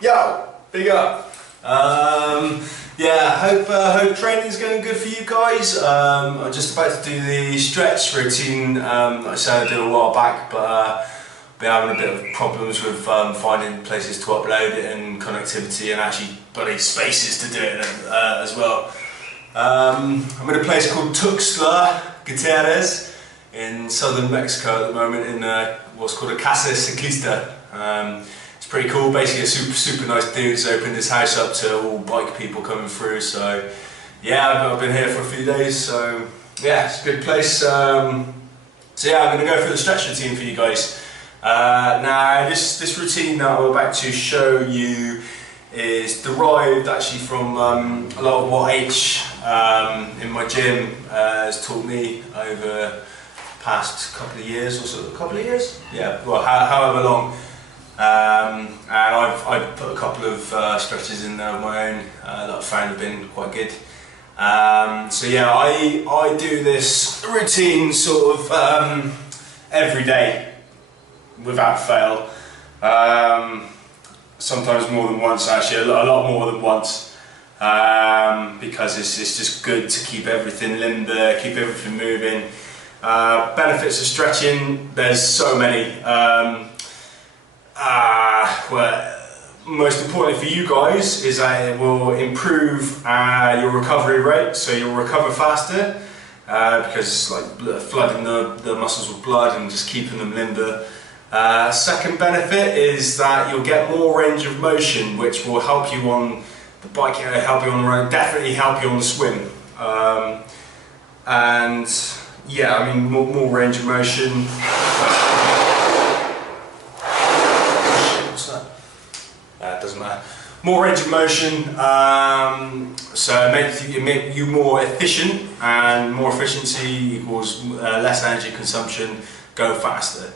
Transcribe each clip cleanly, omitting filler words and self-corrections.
Yo, big up. Yeah, hope training's going good for you guys. I'm just about to do the stretch routine that I said I'd do a while back, but been having a bit of problems with finding places to upload it and connectivity and actually bloody spaces to do it as well. I'm in a place called Tuxtla Gutierrez in southern Mexico at the moment in what's called a Casa Ciclista. It's pretty cool. Basically, a super nice dude's opened his house up to all bike people coming through. So yeah, I've been here for a few days. So yeah, it's a good place. So yeah, I'm going to go through the stretch routine for you guys. Now this routine that I'm about to show you is derived actually from a lot of what H in my gym has taught me over the past couple of years or so. Couple of years? Yeah, well, however long. And I've put a couple of stretches in there of my own that I found have been quite good. So yeah, I do this routine sort of every day without fail. Sometimes more than once, actually, a lot more than once, because it's just good to keep everything limber, keep everything moving. Benefits of stretching, there's so many. Well, most importantly for you guys is that it will improve your recovery rate, so you'll recover faster because it's like flooding the muscles with blood and just keeping them limber. Second benefit is that you'll get more range of motion, which will help you on the bike, help you on the road, definitely help you on the swim. And yeah, I mean, more range of motion. It doesn't matter. More range of motion, so it makes you more efficient, and more efficiency equals less energy consumption, go faster.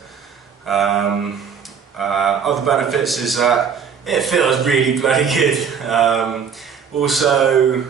Other benefits is that it feels really bloody good. Also,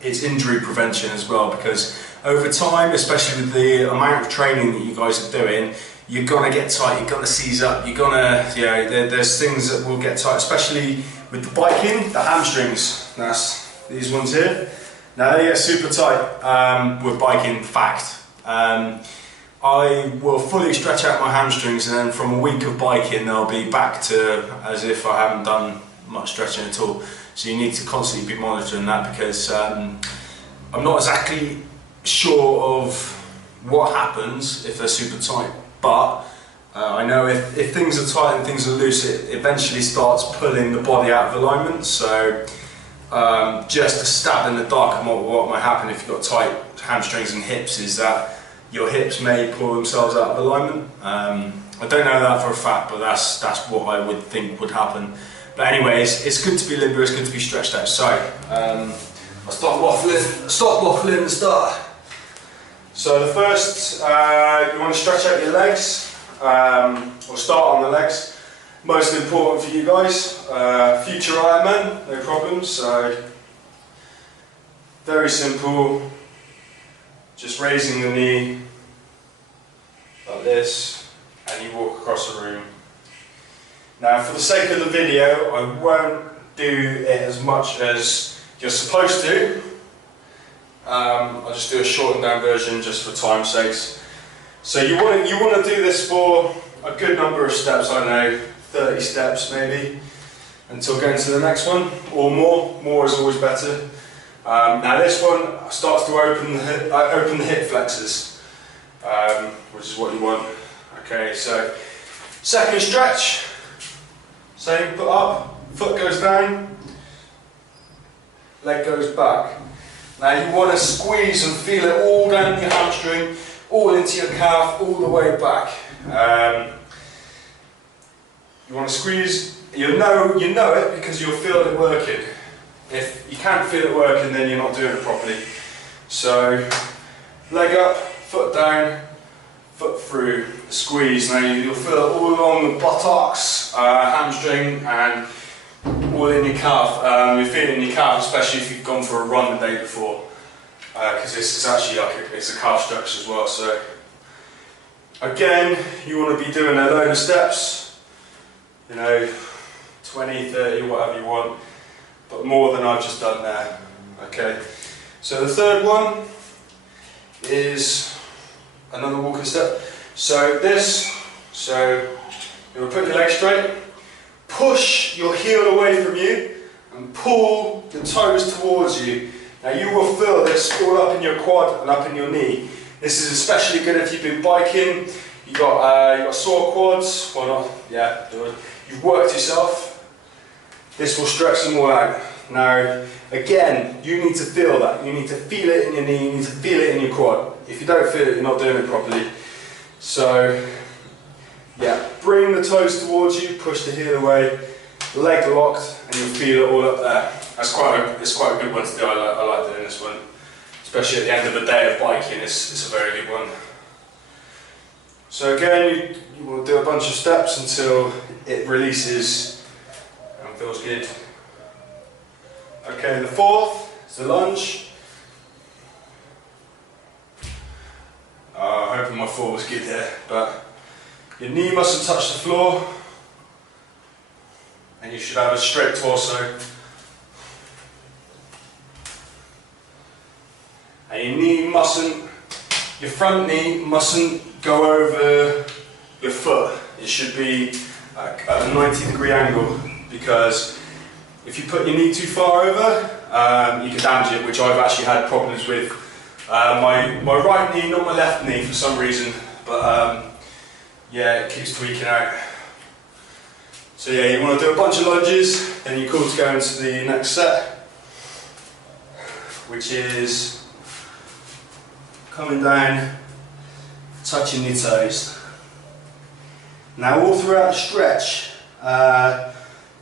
it's injury prevention as well, because over time, especially with the amount of training that you guys are doing, you're gonna get tight, you're gonna seize up, you're gonna, you know, there's things that will get tight, especially with the biking, the hamstrings. That's these ones here. Now they get super tight with biking, fact. I will fully stretch out my hamstrings, and then from a week of biking they'll be back to as if I haven't done much stretching at all. So you need to constantly be monitoring that, because I'm not exactly sure of what happens if they're super tight, but I know if things are tight and things are loose, it eventually starts pulling the body out of alignment. So just a stab in the dark on what might happen if you've got tight hamstrings and hips is that your hips may pull themselves out of alignment. I don't know that for a fact, but that's what I would think would happen. But anyways, it's good to be limber, it's good to be stretched out. So I'll stop waffling and start. So the first, you want to stretch out your legs, or start on the legs. Most important for you guys, future Ironman, no problem. So very simple, just raising the knee like this, and you walk across the room. Now, for the sake of the video, I won't do it as much as you're supposed to. I'll just do a shortened down version just for time's sakes. So you want to do this for a good number of steps. I don't know, 30 steps maybe, until going to the next one, or more. More is always better. Now this one starts to open the hip flexors, which is what you want. Okay, so second stretch. Same, foot up, foot goes down, leg goes back. Now you want to squeeze and feel it all down your hamstring, all into your calf, all the way back. You want to squeeze, you know it because you'll feel it working. If you can't feel it working, then you're not doing it properly. So leg up, foot down, foot through, squeeze. Now you'll feel it all along the buttocks, hamstring, and all in your calf. You feel it in your calf, especially if you've gone for a run the day before, because this is actually like it's a calf stretch as well. So again, you want to be doing a load of steps, you know, 20, 30, whatever you want, but more than I've just done there. Okay, so the third one is another walking step. So you'll put your leg straight, push your heel away from you, and pull the toes towards you. Now you will feel this all up in your quad and up in your knee. This is especially good if you've been biking, you got sore quads, well not, yeah, you've worked yourself. This will stretch them all out. Now, again, you need to feel that. You need to feel it in your knee, you need to feel it in your quad. If you don't feel it, you're not doing it properly. So, yeah, bring the toes towards you, push the heel away, leg locked, and you'll feel it all up there. It's quite a good one to do. I like doing this one. Especially at the end of the day of biking, it's a very good one. So again, you will do a bunch of steps until it releases and feels good. Okay, the fourth is the lunge. I'm hoping my fall was good there, but your knee mustn't touch the floor, and you should have a straight torso. And your front knee mustn't go over your foot. It should be at a 90-degree angle, because if you put your knee too far over, you can damage it, which I've actually had problems with. My right knee, not my left knee for some reason, but yeah, it keeps tweaking out. So yeah, you want to do a bunch of lunges, then you're cool to go into the next set, which is coming down, touching your toes. Now all throughout the stretch,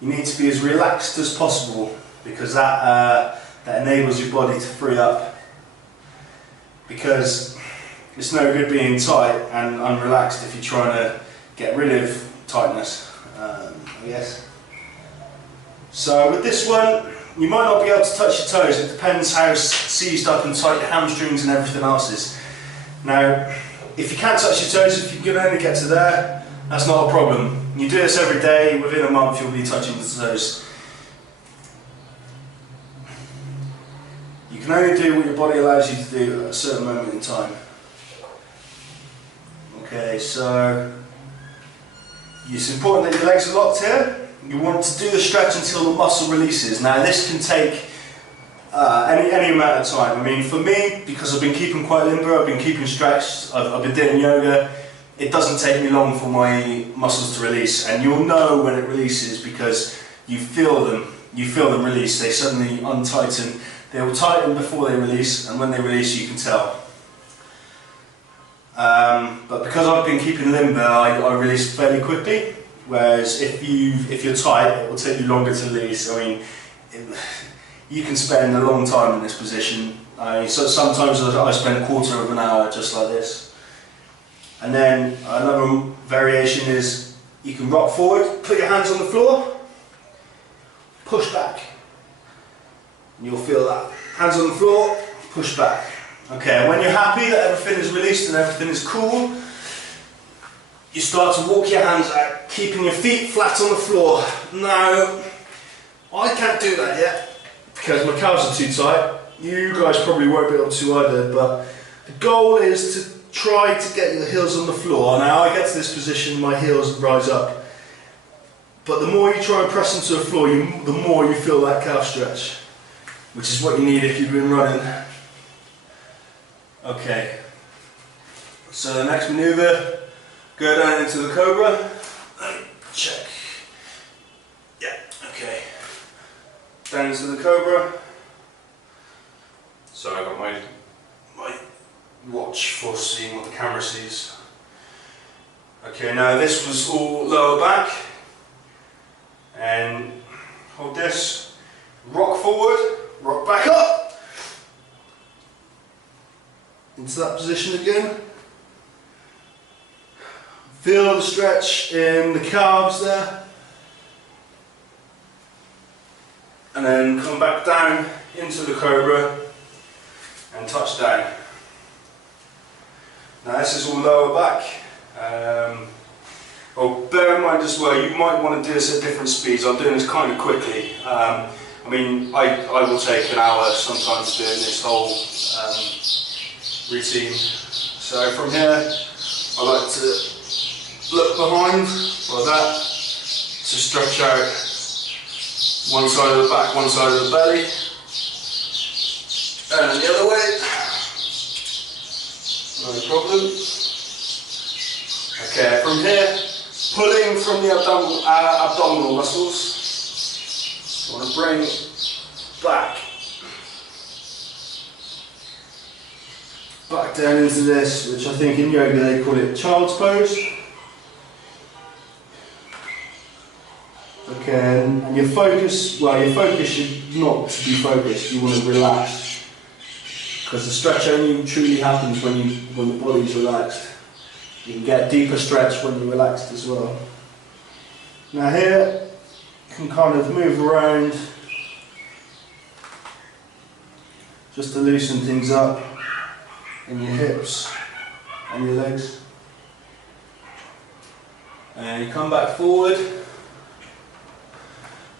you need to be as relaxed as possible, because that enables your body to free up. Because it's no good being tight and unrelaxed if you're trying to get rid of tightness, I guess. So with this one, you might not be able to touch your toes. It depends how seized up and tight your hamstrings and everything else is. Now, if you can't touch your toes, if you can only get to there, that's not a problem. You do this every day, within a month you'll be touching the toes. You can only do what your body allows you to do at a certain moment in time. Okay, so it's important that your legs are locked here. You want to do the stretch until the muscle releases. Now this can take any amount of time. I mean, for me, because I've been keeping quite limber, I've been keeping stretched, I've been doing yoga, it doesn't take me long for my muscles to release, and you'll know when it releases because you feel them release. They suddenly untighten. They will tighten before they release, and when they release you can tell. But because I've been keeping limber, I release fairly quickly. Whereas if you're tight, it will take you longer to release. I mean, you can spend a long time in this position. So sometimes I spend a quarter of an hour just like this. And then another variation is you can rock forward, put your hands on the floor, push back. And you'll feel that. Hands on the floor, push back. Okay, and when you're happy that everything is released and everything is cool, you start to walk your hands out, keeping your feet flat on the floor. Now, I can't do that yet because my calves are too tight. You guys probably won't be able to either, but the goal is to try to get your heels on the floor. Now I get to this position, my heels rise up. But the more you try and press into the floor, the more you feel that calf stretch, which is what you need if you've been running. Okay, so the next manoeuvre, go down into the cobra. Check. Yeah, okay. Down into the cobra. So I got my watch for seeing what the camera sees. Okay, now this was all lower back. And hold this, rock forward, rock back up. Into that position again. Feel the stretch in the calves there. And then come back down into the cobra and touch down. Now this is all lower back. Well, bear in mind as well, you might want to do this at different speeds. I'm doing this kind of quickly. I mean, I will take an hour sometimes doing this whole routine. So from here, I like to look behind like that to stretch out one side of the back, one side of the belly, and the other way. No problem. Okay, from here, pulling from the abdominal muscles. I want to bring back down into this, which I think in yoga they call it child's pose. Okay, and your focus, well, your focus should not be focused. You want to relax, because the stretch only truly happens when the body's relaxed. You can get deeper stretch when you're relaxed as well. Now here, you can kind of move around just to loosen things up in your hips and your legs. And you come back forward.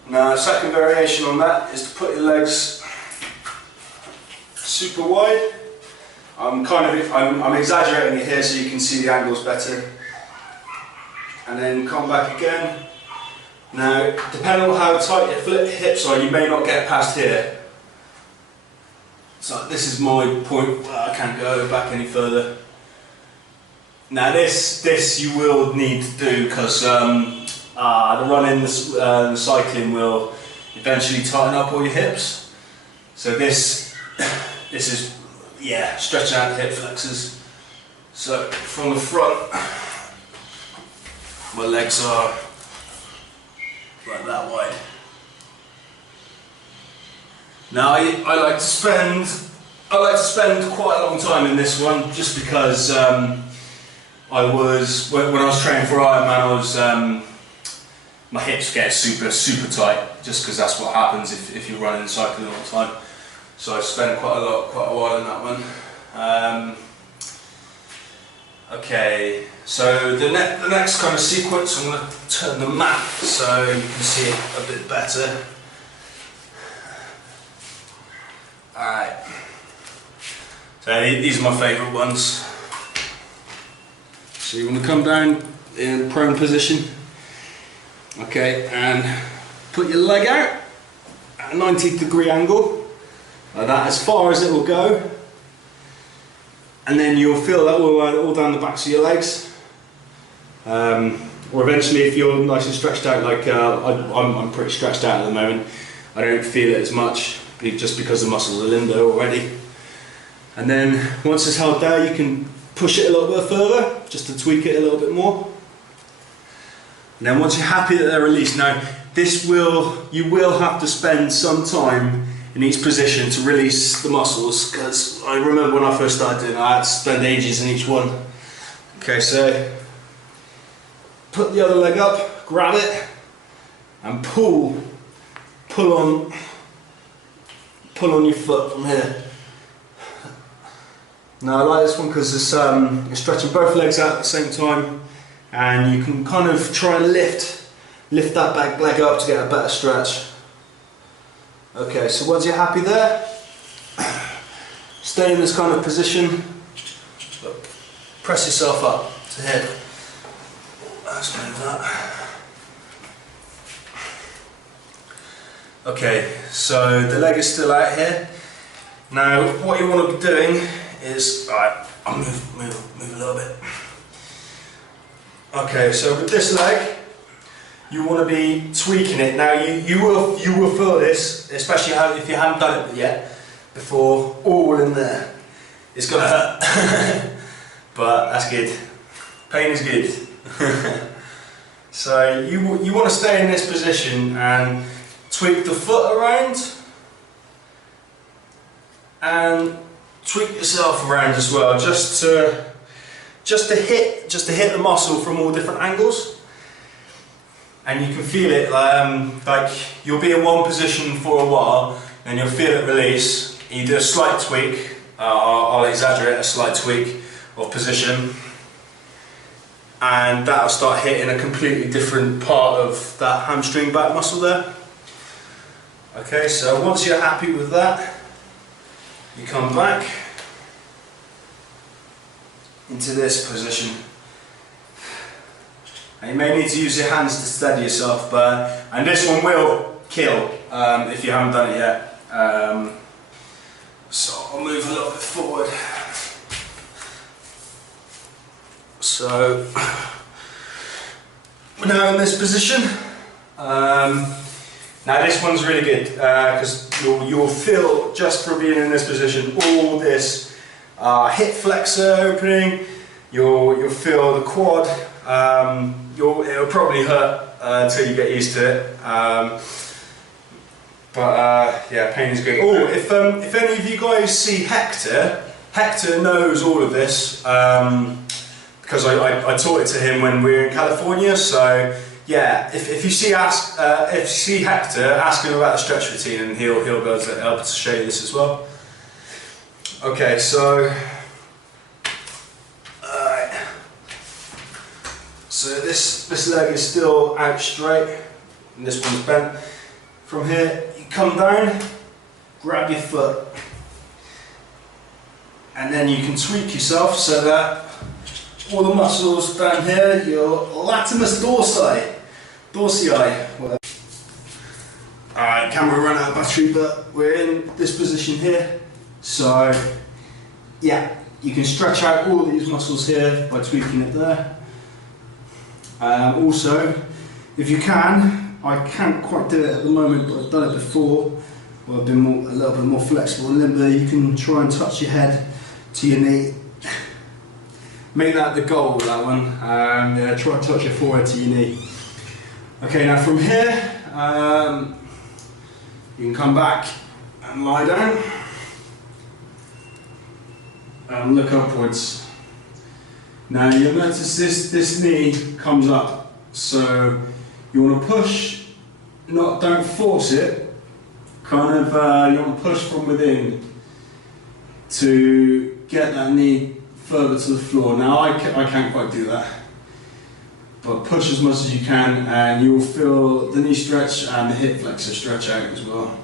Now, second variation on that is to put your legs super wide. I'm exaggerating it here so you can see the angles better. And then come back again. Now, depending on how tight your hips are, you may not get past here. So this is my point where I can't go back any further. Now this you will need to do because the running, the cycling will eventually tighten up all your hips. So this is, yeah, stretching out the hip flexors. So from the front, my legs are like that wide. Now I like to spend quite a long time in this one, just because when I was training for Ironman, my hips get super tight, just because that's what happens if you're running and cycling all the time. So I spent quite a while in that one. Okay, so the next kind of sequence, I'm going to turn the map so you can see it a bit better. Alright, so these are my favourite ones. So you want to come down in prone position, okay, and put your leg out at a 90-degree angle, like that, as far as it will go, and then you'll feel that all down the backs of your legs, or eventually if you're nice and stretched out, like I'm pretty stretched out at the moment, I don't feel it as much, just because the muscles are in there already. And then once it's held there, you can push it a little bit further, just to tweak it a little bit more. And then once you're happy that they're released, now you will have to spend some time in each position to release the muscles, because I remember when I first started doing it, I had to spend ages in each one. Okay, so put the other leg up, grab it, and pull on your foot from here. Now I like this one because it's you're stretching both legs out at the same time, and you can kind of try and lift that back leg up to get a better stretch. Okay, so once you're happy there, stay in this kind of position, press yourself up to here. Let's move that. Okay, so the leg is still out here. Now what you want to be doing is, alright, I'll move a little bit. Okay, so with this leg, you want to be tweaking it. Now you will feel this, especially if you haven't done it yet before, all in there. It's gonna hurt, but that's good. Pain is good. So you want to stay in this position and tweak the foot around and tweak yourself around as well, just to hit the muscle from all different angles. And you can feel it, like you'll be in one position for a while, and you'll feel it release. You do a slight tweak, I'll exaggerate, a slight tweak of position, and that'll start hitting a completely different part of that hamstring back muscle there. Okay, so once you're happy with that, you come back into this position. And you may need to use your hands to steady yourself, and this one will kill if you haven't done it yet. So I'll move a little bit forward. So we're now in this position. Now this one's really good because you'll feel, just for being in this position, all this hip flexor opening. You'll feel the quad. It'll probably hurt until you get used to it. Yeah, pain is good. Oh, if any of you guys see Hector, Hector knows all of this because I taught it to him when we were in California. So yeah, if you see Hector, ask him about the stretch routine, and he'll be able to help to show you this as well. Okay, so alright. So this leg is still out straight, and this one's bent. From here, you come down, grab your foot, and then you can tweak yourself so that all the muscles down here, your latimus dorsii, whatever. Alright, camera ran out of battery, but we're in this position here. So, yeah, you can stretch out all these muscles here by tweaking it there. Also, if you can, I can't quite do it at the moment, but I've done it before, where I've been a little bit more flexible and limber. You can try and touch your head to your knee. Make that the goal, that one. Yeah, try and touch your forehead to your knee. Okay, now from here, you can come back and lie down and look upwards. Now you'll notice this knee comes up, so you want to push, don't force it, kind of, you want to push from within to get that knee further to the floor. Now I can't quite do that, but push as much as you can and you will feel the knee stretch and the hip flexor stretch out as well.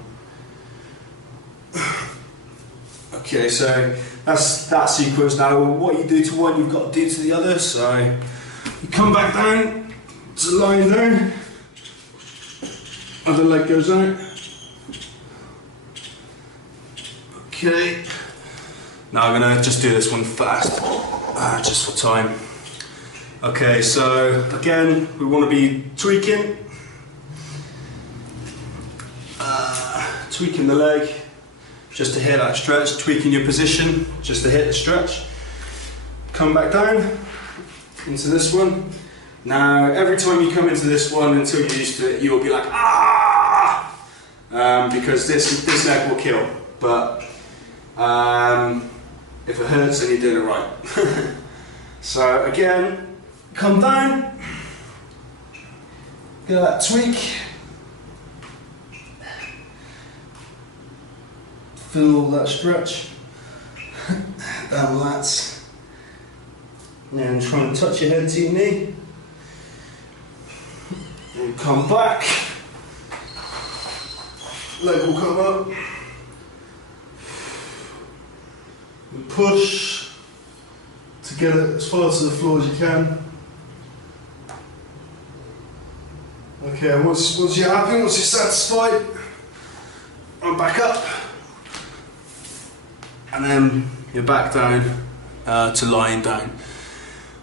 Okay, so that's that sequence. Now what you do to one, you've got to do to the other. So you come back down to lying down, other leg goes out. Okay, now I'm going to just do this one fast, just for time. Okay, so again, we want to be tweaking the leg, just to hit that stretch, tweaking your position, just to hit the stretch. Come back down into this one. Now, every time you come into this one, until you're used to it, you'll be like, ah! Because this leg will kill. But if it hurts, then you're doing it right. So again, come down, get that tweak, feel that stretch, down the lats, and try and touch your head to your knee, and come back, leg will come up, and push to get it as far to the floor as you can. Okay, once you're happy, once you're satisfied, I'm back up. And then you're back down to lying down.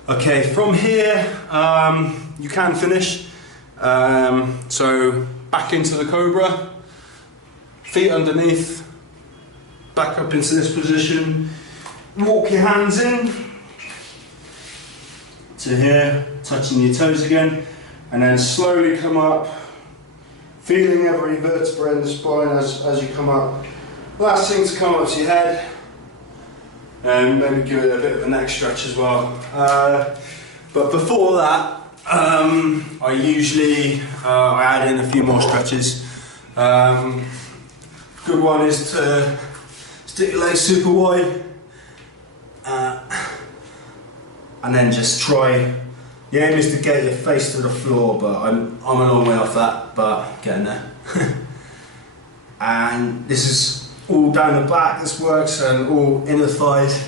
Okay, from here you can finish. So back into the cobra, feet underneath, back up into this position. Walk your hands in to here, touching your toes again, and then slowly come up, feeling every vertebra in the spine as you come up. Last thing to come up to your head, and maybe give it a bit of a neck stretch as well. But before that, I usually I add in a few more stretches. Good one is to stick your legs super wide, and then just try The aim is to get your face to the floor, but I'm a long way off that, but getting there. And this is all down the back, this works, and all inner thighs.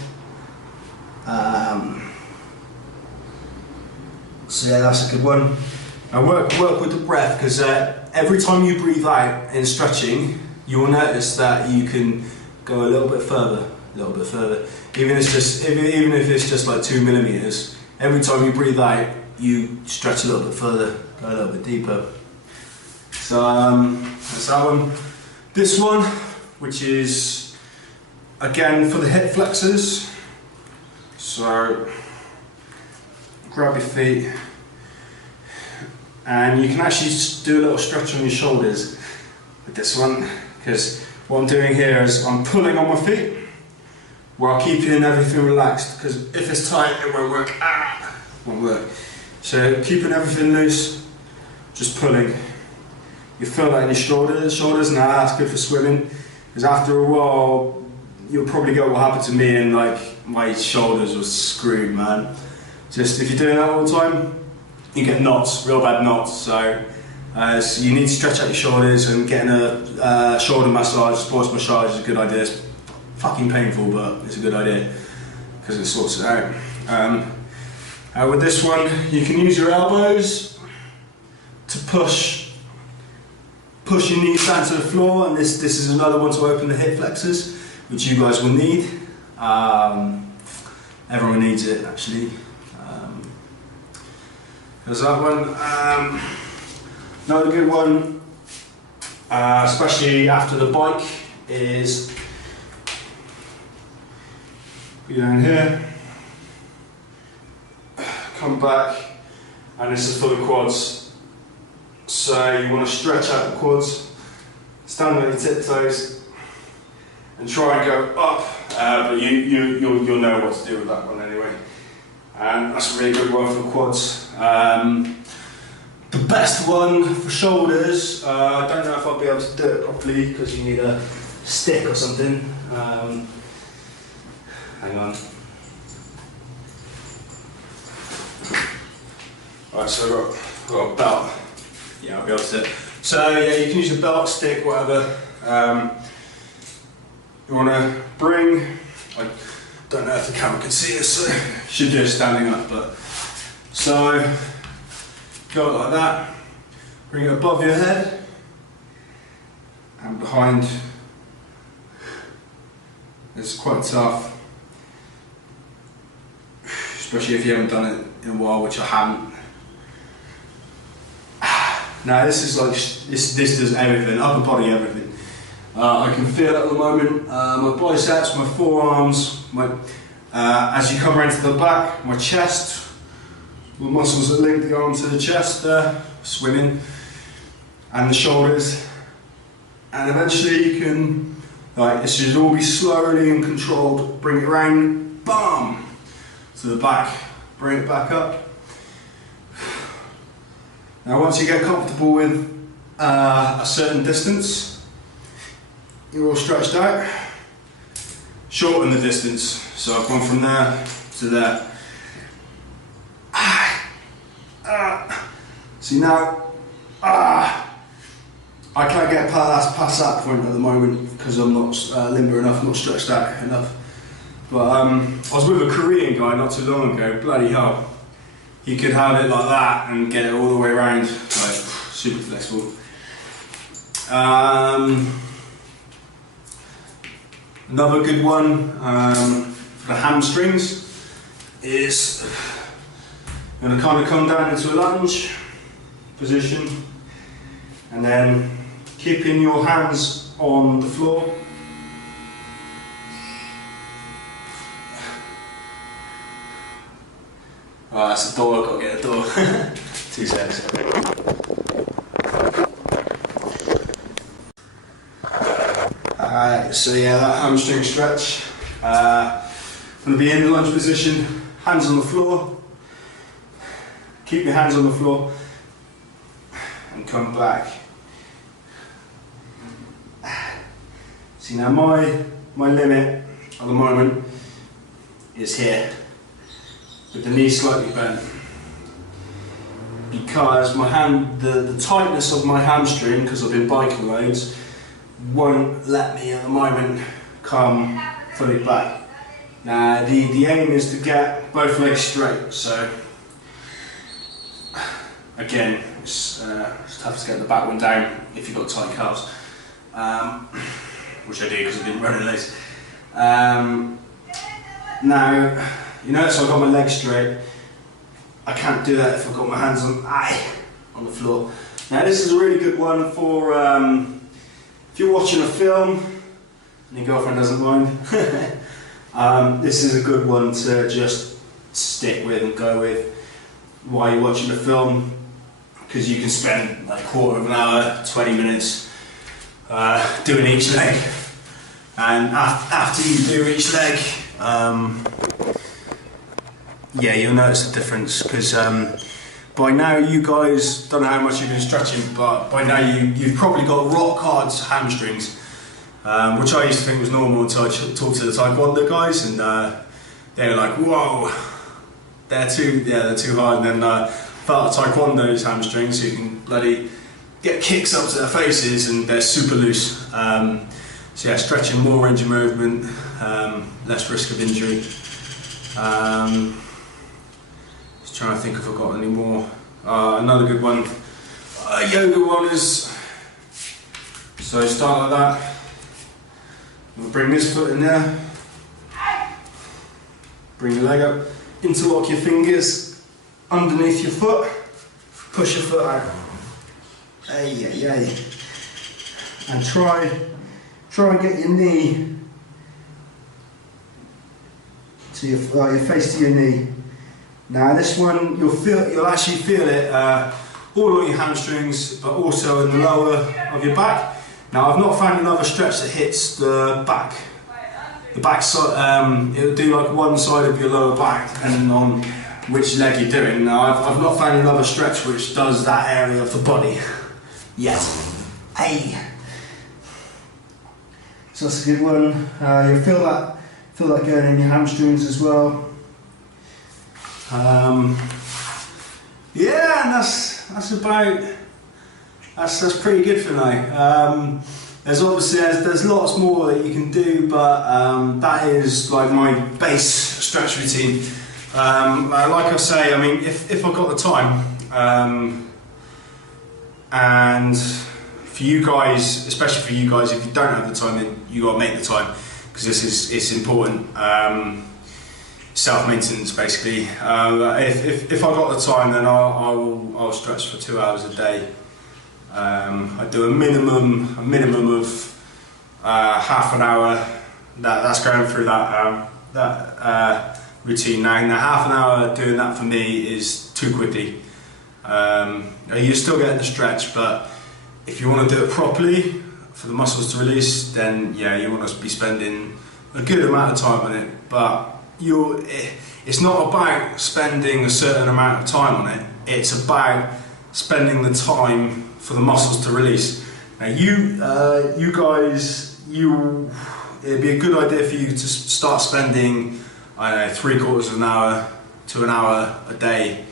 So yeah, that's a good one. And work with the breath, because every time you breathe out in stretching, you will notice that you can go a little bit further, even if it's just like 2 millimeters. Every time you breathe out, you stretch a little bit further, go a little bit deeper. So that's that one. This one, which is again for the hip flexors. So grab your feet, and you can actually just do a little stretch on your shoulders with this one, because what I'm doing here is I'm pulling on my feet while keeping everything relaxed, because if it's tight it won't work. Won't work. So keeping everything loose, just pulling. You feel that in your shoulders, now that's good for swimming, because after a while you'll probably get what happened to me, and like my shoulders were screwed, man. Just if you're doing that all the time, you get knots, real bad knots. So you need to stretch out your shoulders, and getting a shoulder massage, sports massage is a good idea. It's fucking painful, but it's a good idea because it sorts it out. With this one, you can use your elbows to push your knees down to the floor, and this is another one to open the hip flexors, which you guys will need. Everyone needs it, actually. There's that one. Another good one, especially after the bike, is go down here, come back, and this is for the quads. So you want to stretch out the quads, stand on your tiptoes, and try and go up. But you'll know what to do with that one anyway. And that's a really good one for quads. The best one for shoulders, I don't know if I'll be able to do it properly because you need a stick or something. Hang on. Alright, so I've got a belt. Yeah, I'll be able to do it. So yeah, you can use a belt, stick, whatever. You want to bring, I don't know if the camera can see this, so should do it standing up, but so go like that, bring it above your head and behind. It's quite tough, especially if you haven't done it in a while, which I haven't. Now this is like, this does everything, upper body, everything. I can feel it at the moment, my biceps, my forearms, as you come around to the back, my chest, the muscles that link the arm to the chest there, swimming, and the shoulders. And eventually you can, like, this should all be slowly and controlled, bring it around, bam, to the back, bring it back up. Now once you get comfortable with a certain distance, you're all stretched out, shorten the distance. So I've gone from there to there. See now, I can't get past that point at the moment because I'm not limber enough, not stretched out enough. But I was with a Korean guy not too long ago, bloody hell. He could have it like that and get it all the way around, like super flexible. Another good one for the hamstrings is I'm going to kind of come down into a lunge position and then keeping your hands on the floor. Oh, that's the door, I've got to get a door. 2 seconds. So yeah, that hamstring stretch. I'm going to be in the lunge position, hands on the floor. Keep your hands on the floor and come back. See now my limit at the moment is here, with the knee slightly bent. because the tightness of my hamstring, because I've been biking loads, won't let me at the moment come fully back. Now the aim is to get both legs straight, so again it's tough to get the back one down if you've got tight calves, which I do because I've been running loads. Now, you know, so I've got my legs straight. I can't do that if I've got my hands on the floor. Now this is a really good one for if you're watching a film and your girlfriend doesn't mind. This is a good one to just stick with and go with while you're watching a film, because you can spend like a quarter of an hour, 20 minutes doing each leg, and after you do each leg, yeah, you'll notice the difference, because by now you guys don't know how much you've been stretching, but by now you've probably got rock hard hamstrings, which I used to think was normal until I talked to the Taekwondo guys, and they were like, whoa, they're too hard. And then felt Taekwondo's hamstrings, so you can bloody get kicks up to their faces and they're super loose. So yeah, stretching, more range of movement, less risk of injury. Just trying to think if I've got any more. Another good one, yoga one is, so start like that. We'll bring this foot in there, bring your leg up, interlock your fingers underneath your foot, push your foot out, and try and get your knee to your face to your knee. Now this one you'll actually feel it all on your hamstrings, but also in the lower of your back. Now I've not found another stretch that hits the back. The back side, it'll do like one side of your lower back depending on which leg you're doing. Now I've not found another stretch which does that area of the body yet. Hey. So that's a good one. You'll feel that going in your hamstrings as well. Yeah, and that's pretty good for now. There's lots more that you can do, but that is like my base stretch routine. Like I say, I mean, if I've got the time, and for you guys, especially for you guys, if you don't have the time, then you got to make the time, because it's important. Self-maintenance, basically. If I've got the time, then I'll stretch for 2 hours a day. I do a minimum of half an hour. That's going through that routine. Now half an hour doing that for me is too quickly. You're still getting the stretch, but if you want to do it properly for the muscles to release, then yeah, you want to be spending a good amount of time on it. But it's not about spending a certain amount of time on it. It's about spending the time for the muscles to release. Now you guys, it'd be a good idea for you to start spending, I don't know, 3/4 of an hour to an hour a day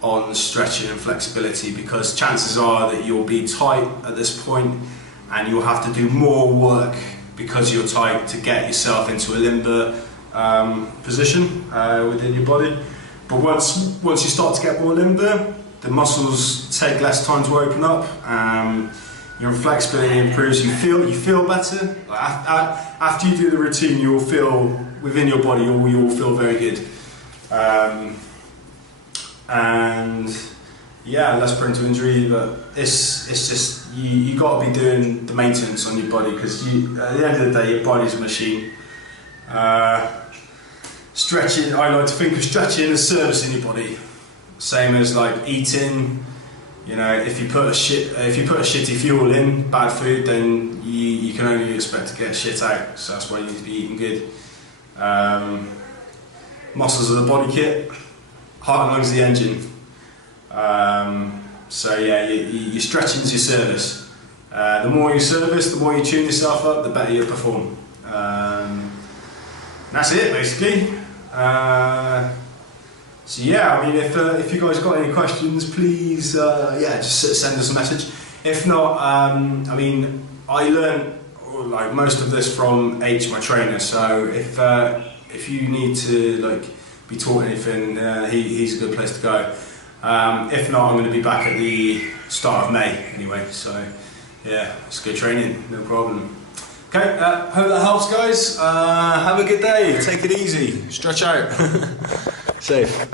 on stretching and flexibility, because chances are that you'll be tight at this point and you'll have to do more work because you're tight to get yourself into a limber position within your body. But once you start to get more limber, the muscles take less time to open up, your flexibility improves, you feel better. After you do the routine, you will feel within your body, you will feel very good. And yeah, less prone to injury, but it's just, you got to be doing the maintenance on your body, because at the end of the day, your body's a machine. Stretching, I like to think of stretching as servicing your body. Same as like eating, you know, if you put a shitty fuel in, bad food, then you can only expect to get shit out. So that's why you need to be eating good. Muscles are the body kit, heart and lungs are the engine. So yeah, your stretching is your service. The more you service, the more you tune yourself up, the better you perform. That's it basically. So yeah, I mean, if you guys got any questions, please yeah, just send us a message. If not, I mean, I learned like most of this from H, my trainer. So if you need to like be taught anything, he's a good place to go. If not, I'm going to be back at the start of May anyway. So yeah, it's good training, no problem. Okay, hope that helps, guys. Have a good day. Take it easy. Stretch out. Safe.